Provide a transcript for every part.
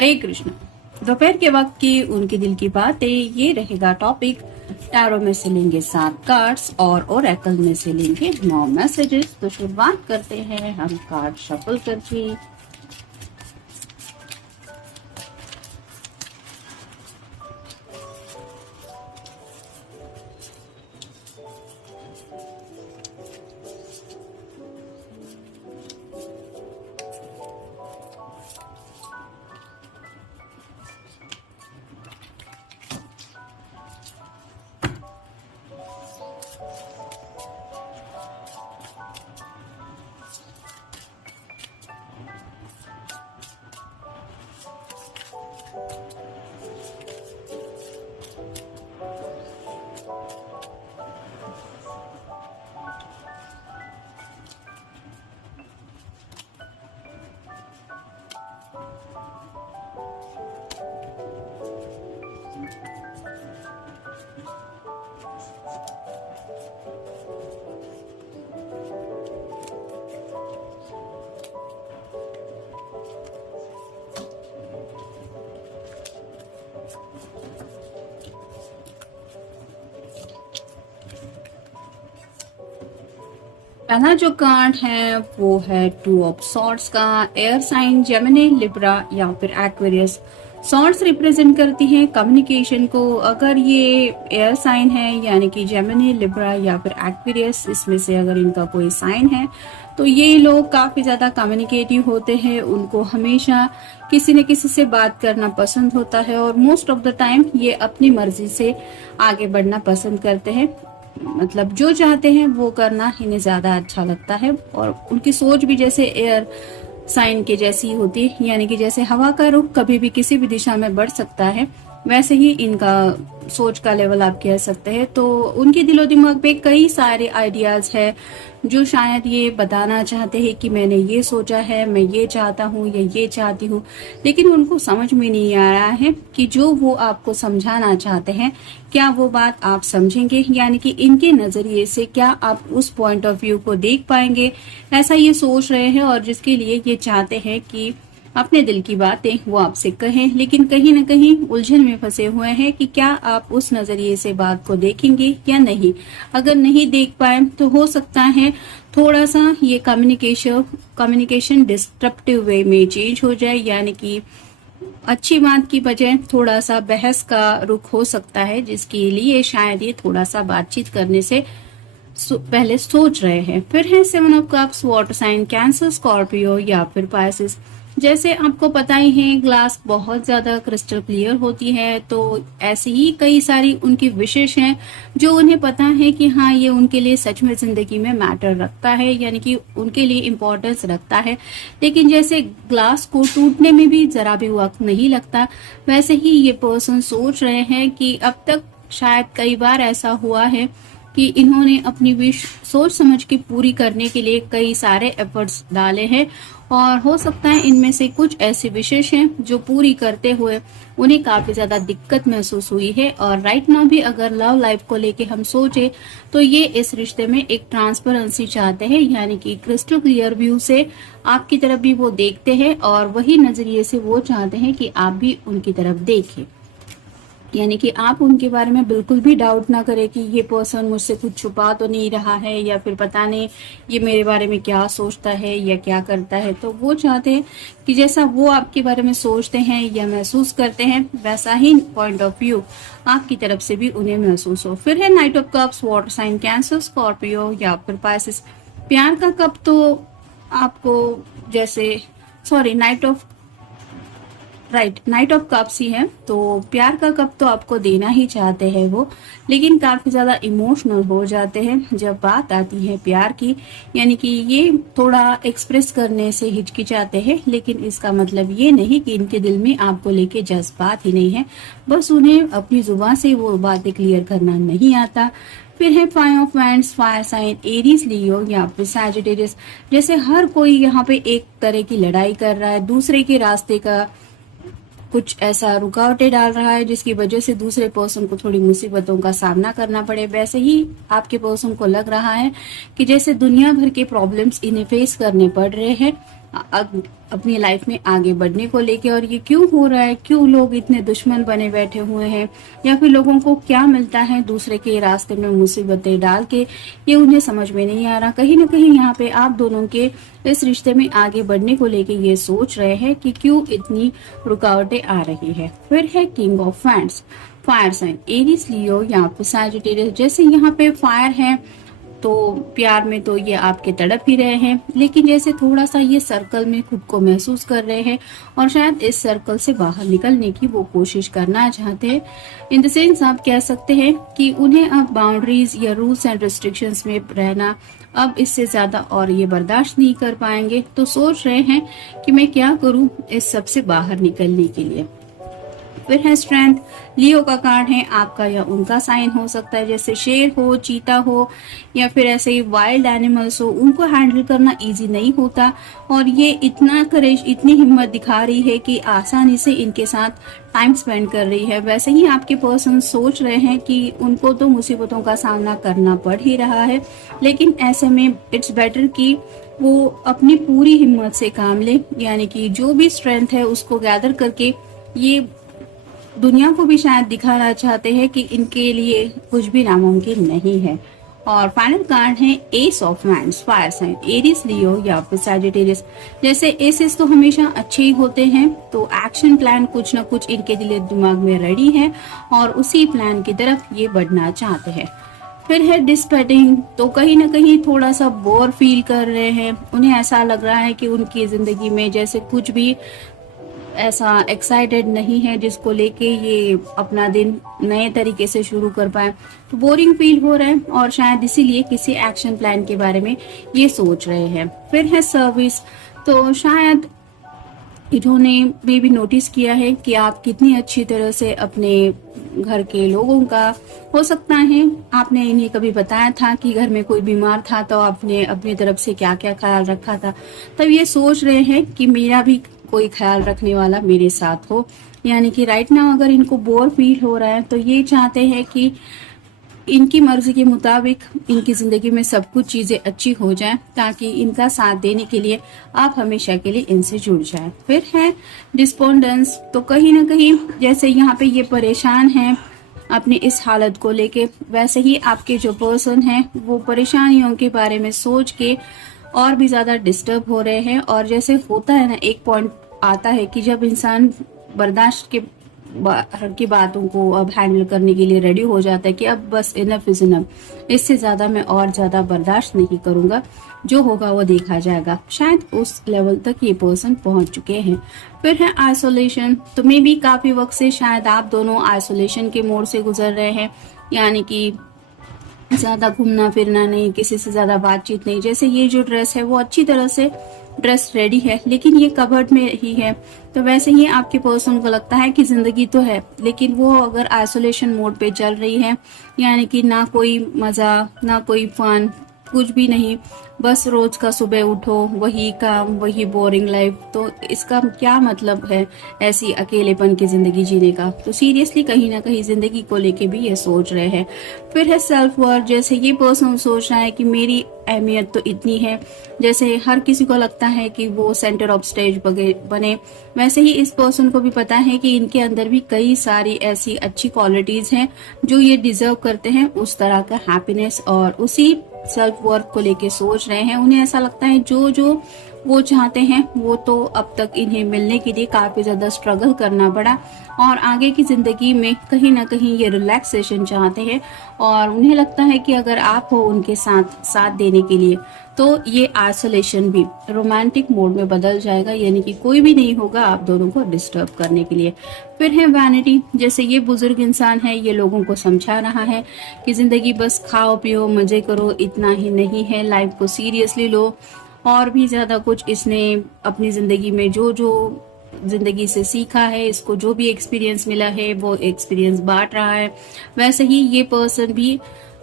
हरे कृष्ण। दोपहर के वक्त की उनके दिल की बातें, ये रहेगा टॉपिक। टैरो में से लेंगे 7 कार्ड्स और ओरेकल में से लेंगे 9 मैसेजेस। तो शुरुआत करते हैं हम कार्ड शफल करके। पहला जो कार्ड है वो है 2 ऑफ सॉर्ड्स का। एयर साइन जेमिनी, लिब्रा या फिर एक्वेरियस। सॉर्ड्स रिप्रेजेंट करती हैं कम्युनिकेशन को। अगर ये एयर साइन है यानी कि जेमिनी, लिब्रा या फिर एक्वेरियस, इसमें से अगर इनका कोई साइन है तो ये लोग काफी ज्यादा कम्युनिकेटिव होते हैं। उनको हमेशा किसी न किसी से बात करना पसंद होता है और मोस्ट ऑफ द टाइम ये अपनी मर्जी से आगे बढ़ना पसंद करते हैं। मतलब जो चाहते हैं वो करना इन्हें ज्यादा अच्छा लगता है और उनकी सोच भी जैसे एयर साइन के जैसी होती है, यानी कि जैसे हवा का रुख कभी भी किसी भी दिशा में बढ़ सकता है, वैसे ही इनका सोच का लेवल आप कह सकते हैं। तो उनके दिलो दिमाग पे कई सारे आइडियाज है जो शायद ये बताना चाहते हैं कि मैंने ये सोचा है, मैं ये चाहता हूँ या ये चाहती हूँ, लेकिन उनको समझ में नहीं आ रहा है कि जो वो आपको समझाना चाहते हैं क्या वो बात आप समझेंगे, यानी कि इनके नजरिए से क्या आप उस पॉइंट ऑफ व्यू को देख पाएंगे। ऐसा ये सोच रहे हैं और जिसके लिए ये चाहते हैं कि अपने दिल की बातें वो आपसे कहें, लेकिन कहीं न कहीं उलझन में फंसे हुए हैं कि क्या आप उस नजरिए से बात को देखेंगे या नहीं। अगर नहीं देख पाए तो हो सकता है थोड़ा सा ये कम्युनिकेशन डिस्ट्रप्टिव वे में चेंज हो जाए, यानी कि अच्छी बात की बजाय थोड़ा सा बहस का रुख हो सकता है, जिसके लिए शायद ये थोड़ा सा बातचीत करने से पहले सोच रहे हैं। फिर है 7 of cups, water sign Cancer, Scorpio या फिर पाइसेस। जैसे आपको पता ही है ग्लास बहुत ज्यादा क्रिस्टल क्लियर होती है, तो ऐसे ही कई सारी उनकी विशेष हैं जो उन्हें पता है कि हाँ ये उनके लिए सच में जिंदगी में मैटर रखता है, यानी कि उनके लिए इम्पोर्टेंस रखता है। लेकिन जैसे ग्लास को टूटने में भी जरा भी वक्त नहीं लगता, वैसे ही ये पर्सन सोच रहे हैं कि अब तक शायद कई बार ऐसा हुआ है कि इन्होंने अपनी विश सोच समझ के पूरी करने के लिए कई सारे एफर्ट्स डाले हैं और हो सकता है इनमें से कुछ ऐसे विशेष हैं जो पूरी करते हुए उन्हें काफी ज्यादा दिक्कत महसूस हुई है। और राइट नाउ भी अगर लव लाइफ को लेके हम सोचे तो ये इस रिश्ते में एक ट्रांसपेरेंसी चाहते हैं, यानी कि क्रिस्टल क्लियर व्यू से आपकी तरफ भी वो देखते हैं और वही नजरिए से वो चाहते हैं कि आप भी उनकी तरफ देखें, यानी कि आप उनके बारे में बिल्कुल भी डाउट ना करें कि ये पर्सन मुझसे कुछ छुपा तो नहीं रहा है या फिर पता नहीं ये मेरे बारे में क्या सोचता है या क्या करता है। तो वो चाहते हैं कि जैसा वो आपके बारे में सोचते हैं या महसूस करते हैं वैसा ही पॉइंट ऑफ व्यू आपकी तरफ से भी उन्हें महसूस हो। फिर है knight of cups, water sign Cancer, Scorpio या फिर पाइसेस। प्यार का कप तो आपको जैसे नाइट ऑफ कप्स ही है, तो प्यार का कप तो आपको देना ही चाहते हैं वो, लेकिन काफी ज्यादा इमोशनल हो जाते हैं जब बात आती है प्यार की, यानी कि ये थोड़ा एक्सप्रेस करने से हिचकिचाते हैं। लेकिन इसका मतलब ये नहीं कि इनके दिल में आपको लेके जज्बात ही नहीं है, बस उन्हें अपनी जुबान से वो बातें क्लियर करना नहीं आता। फिर है 5 of wands, fire sign Aries, Leo या फिर सैजिटेरियस। जैसे हर कोई यहाँ पे एक तरह की लड़ाई कर रहा है, दूसरे के रास्ते का कुछ ऐसा रुकावटें डाल रहा है जिसकी वजह से दूसरे पर्सन को थोड़ी मुसीबतों का सामना करना पड़े। वैसे ही आपके पर्सन को लग रहा है कि जैसे दुनिया भर के प्रॉब्लम्स इन्हें फेस करने पड़ रहे हैं अपनी लाइफ में आगे बढ़ने को लेके, और ये क्यों हो रहा है, क्यों लोग इतने दुश्मन बने बैठे हुए हैं, या फिर लोगों को क्या मिलता है दूसरे के रास्ते में मुसीबतें डाल के, ये उन्हें समझ में नहीं आ रहा। कहीं ना कहीं यहाँ पे आप दोनों के इस रिश्ते में आगे बढ़ने को लेके ये सोच रहे हैं कि क्यों इतनी रुकावटें आ रही है। फिर है king of wands, fire sign, Aries, Leo या फिर सैजिटेरियस। जैसे यहाँ पे फायर है तो प्यार में तो ये आपके तड़प ही रहे हैं, लेकिन जैसे थोड़ा सा ये सर्कल में खुद को महसूस कर रहे हैं और शायद इस सर्कल से बाहर निकलने की वो कोशिश करना चाहते हैं। इन द सेंस आप कह सकते हैं कि उन्हें अब बाउंड्रीज या रूल्स एंड रिस्ट्रिक्शंस में रहना अब इससे ज्यादा और ये बर्दाश्त नहीं कर पाएंगे, तो सोच रहे हैं कि मैं क्या करूं इस सब से बाहर निकलने के लिए। फिर है स्ट्रेंथ, लियो का कार्ड है, आपका या उनका साइन हो सकता है। जैसे शेर हो, चीता हो या फिर ऐसे ही वाइल्ड एनिमल्स हो, उनको हैंडल करना इजी नहीं होता और ये इतना करेज, इतनी हिम्मत दिखा रही है कि आसानी से इनके साथ टाइम स्पेंड कर रही है। वैसे ही आपके पर्सन सोच रहे हैं कि उनको तो मुसीबतों का सामना करना पड़ ही रहा है, लेकिन ऐसे में इट्स बेटर कि वो अपनी पूरी हिम्मत से काम ले, यानी कि जो भी स्ट्रेंथ है उसको गैदर करके ये दुनिया को भी शायद दिखाना चाहते हैं कि इनके लिए कुछ भी नामुमकिन नहीं है। और फाइनल कार्ड है ace of wands, fire sign, Aries, Leo या फिर सैजिटेरियस। जैसे एसेस तो हमेशा अच्छे ही होते हैं, तो एक्शन प्लान कुछ ना कुछ इनके लिए दिमाग में रेडी है और उसी प्लान की तरफ ये बढ़ना चाहते हैं। फिर है डिस्पेटिंग, तो कहीं ना कहीं थोड़ा सा बोर फील कर रहे हैं। उन्हें ऐसा लग रहा है कि उनकी जिंदगी में जैसे कुछ भी ऐसा एक्साइटेड नहीं है जिसको लेके ये अपना दिन नए तरीके से शुरू कर पाए, तो बोरिंग फील हो रहा है और शायद इसीलिए किसी एक्शन प्लान के बारे में ये सोच रहे हैं। फिर है सर्विस, तो शायद इन्होंने मे भी नोटिस किया है कि आप कितनी अच्छी तरह से अपने घर के लोगों का, हो सकता है आपने इन्हें कभी बताया था कि घर में कोई बीमार था तो आपने अपनी तरफ से क्या क्या ख्याल रखा था, तब ये सोच रहे हैं कि मेरा भी कोई ख्याल रखने वाला मेरे साथ हो। यानी कि राइट नाउ अगर इनको बोर फील हो रहा है तो ये चाहते हैं कि इनकी मर्जी के मुताबिक इनकी जिंदगी में सब कुछ चीजें अच्छी हो जाए, ताकि इनका साथ देने के लिए आप हमेशा के लिए इनसे जुड़ जाए। फिर है डिस्पोंडेंस, तो कहीं ना कहीं जैसे यहाँ पे ये परेशान हैं अपनी इस हालत को लेके, वैसे ही आपके जो पर्सन है वो परेशानियों के बारे में सोच के और भी ज्यादा डिस्टर्ब हो रहे हैं। और जैसे होता है ना, एक पॉइंट आता है कि जब इंसान बर्दाश्त के बाहर की बातों को अब हैंडल करने के लिए रेडी हो जाता है कि अब बस इनफ इज इनफ, इससे ज्यादा मैं और ज्यादा बर्दाश्त नहीं करूंगा, जो होगा वो देखा जाएगा। शायद उस लेवल तक ये पर्सन पहुंच चुके हैं। फिर है आइसोलेशन, तो मे भी काफी वक्त से शायद आप दोनों आइसोलेशन के मोड से गुजर रहे हैं, यानी कि ज्यादा घूमना फिरना नहीं, किसी से ज्यादा बातचीत नहीं। जैसे ये जो ड्रेस है वो अच्छी तरह से ड्रेस रेडी है, लेकिन ये कबर्ड में ही है। तो वैसे ही आपके पर्सन को लगता है कि जिंदगी तो है, लेकिन वो अगर आइसोलेशन मोड पे चल रही है, यानी कि ना कोई मजा ना कोई फन, कुछ भी नहीं, बस रोज का सुबह उठो, वही काम, वही बोरिंग लाइफ, तो इसका क्या मतलब है ऐसी अकेलेपन की जिंदगी जीने का। तो सीरियसली कहीं ना कहीं जिंदगी को लेके भी ये सोच रहे हैं। फिर है सेल्फ वर्थ, जैसे ये पर्सन सोच रहा है कि मेरी अहमियत तो इतनी है, जैसे हर किसी को लगता है कि वो सेंटर ऑफ स्टेज बने, वैसे ही इस पर्सन को भी पता है कि इनके अंदर भी कई सारी ऐसी अच्छी क्वालिटीज हैं जो ये डिजर्व करते हैं उस तरह का हैप्पीनेस, और उसी सेल्फ वर्थ को लेके सोच रहे हैं। उन्हें ऐसा लगता है जो जो वो चाहते हैं वो तो अब तक इन्हें मिलने के लिए काफी ज्यादा स्ट्रगल करना पड़ा, और आगे की जिंदगी में कहीं ना कहीं ये रिलैक्सेशन चाहते हैं। और उन्हें लगता है कि अगर आप हो उनके साथ देने के लिए, तो ये आइसोलेशन भी रोमांटिक मोड में बदल जाएगा, यानी कि कोई भी नहीं होगा आप दोनों को डिस्टर्ब करने के लिए। फिर है वैनिटी, जैसे ये बुजुर्ग इंसान है, ये लोगों को समझा रहा है कि जिंदगी बस खाओ पियो मजे करो, इतना ही नहीं है, लाइफ को सीरियसली लो। और भी ज्यादा कुछ इसने अपनी जिंदगी में जो जो जिंदगी से सीखा है, इसको जो भी एक्सपीरियंस मिला है वो एक्सपीरियंस बांट रहा है। वैसे ही ये पर्सन भी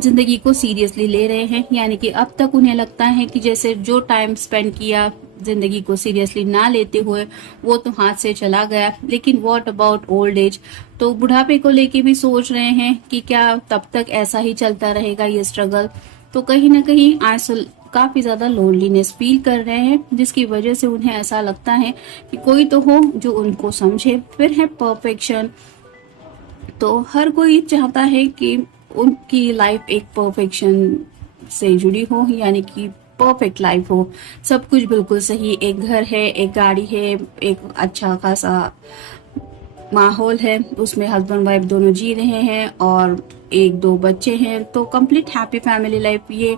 जिंदगी को सीरियसली ले रहे हैं, यानी कि अब तक उन्हें लगता है कि जैसे जो टाइम स्पेंड किया जिंदगी को सीरियसली ना लेते हुए वो तो हाथ से चला गया, लेकिन व्हाट अबाउट ओल्ड एज, तो बुढ़ापे को लेके भी सोच रहे हैं कि क्या तब तक ऐसा ही चलता रहेगा ये स्ट्रगल, तो कहीं ना कहीं आइसोल काफी ज्यादा लोनलीनेस फील कर रहे हैं, जिसकी वजह से उन्हें ऐसा लगता है कि कोई तो हो जो उनको समझे। फिर है परफेक्शन। तो हर कोई चाहता है कि उनकी लाइफ एक परफेक्शन से जुड़ी हो, यानी कि परफेक्ट लाइफ हो, सब कुछ बिल्कुल सही, एक घर है, एक गाड़ी है, एक अच्छा खासा माहौल है, उसमें हस्बैंड वाइफ दोनों जी रहे हैं और एक दो बच्चे हैं, तो कंप्लीट हैप्पी फैमिली लाइफ। ये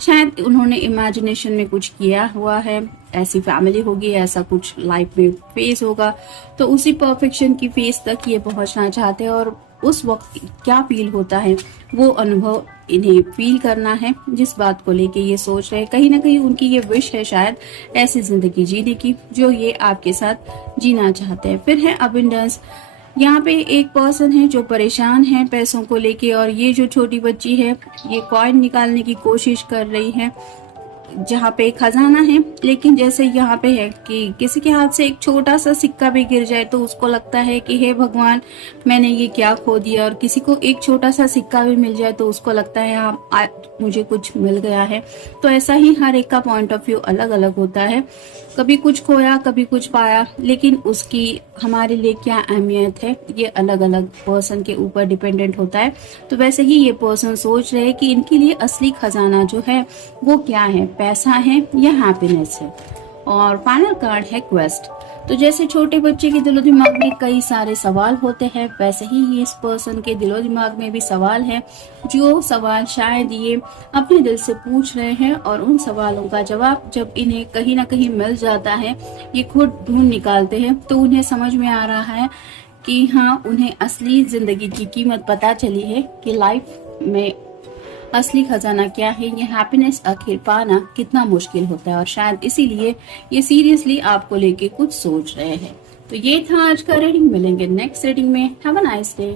शायद उन्होंने इमेजिनेशन में कुछ किया हुआ है, ऐसी फैमिली होगी, ऐसा कुछ लाइफ में फेस होगा, तो उसी परफेक्शन की फेस तक ये पहुंचना चाहते हैं। और उस वक्त क्या फील होता है वो अनुभव इन्हें फील करना है, जिस बात को लेके ये सोच रहे हैं। कहीं ना कहीं उनकी ये विश है शायद ऐसी जिंदगी जीने की जो ये आपके साथ जीना चाहते हैं। फिर है अबिंडेंस। यहाँ पे एक पर्सन है जो परेशान है पैसों को लेके, और ये जो छोटी बच्ची है ये कॉइन निकालने की कोशिश कर रही है जहाँ पे खजाना है, लेकिन जैसे यहाँ पे है कि किसी के हाथ से एक छोटा सा सिक्का भी गिर जाए तो उसको लगता है कि हे भगवान मैंने ये क्या खो दिया, और किसी को एक छोटा सा सिक्का भी मिल जाए तो उसको लगता है हाँ मुझे कुछ मिल गया है। तो ऐसा ही हर एक का पॉइंट ऑफ व्यू अलग अलग होता है, कभी कुछ खोया कभी कुछ पाया, लेकिन उसकी हमारे लिए क्या अहमियत है ये अलग अलग पर्सन के ऊपर डिपेंडेंट होता है। तो वैसे ही ये पर्सन सोच रहे हैं कि इनके लिए असली खजाना जो है वो क्या है, पैसा है या हैप्पीनेस है। और फाइनल कार्ड है क्वेस्ट। तो जैसे छोटे बच्चे के दिलो दिमाग में कई सारे सवाल होते हैं, वैसे ही इस पर्सन के दिलो दिमाग में भी सवाल है, जो सवाल शायद ये अपने दिल से पूछ रहे हैं, और उन सवालों का जवाब जब इन्हें कहीं ना कहीं मिल जाता है, ये खुद ढूंढ निकालते हैं, तो उन्हें समझ में आ रहा है कि हाँ उन्हें असली जिंदगी की कीमत पता चली है कि लाइफ में असली खजाना क्या है, ये हैप्पीनेस आखिर पाना कितना मुश्किल होता है, और शायद इसीलिए ये सीरियसली आपको लेके कुछ सोच रहे हैं। तो ये था आज का रीडिंग, मिलेंगे नेक्स्ट रीडिंग में। Have a nice day.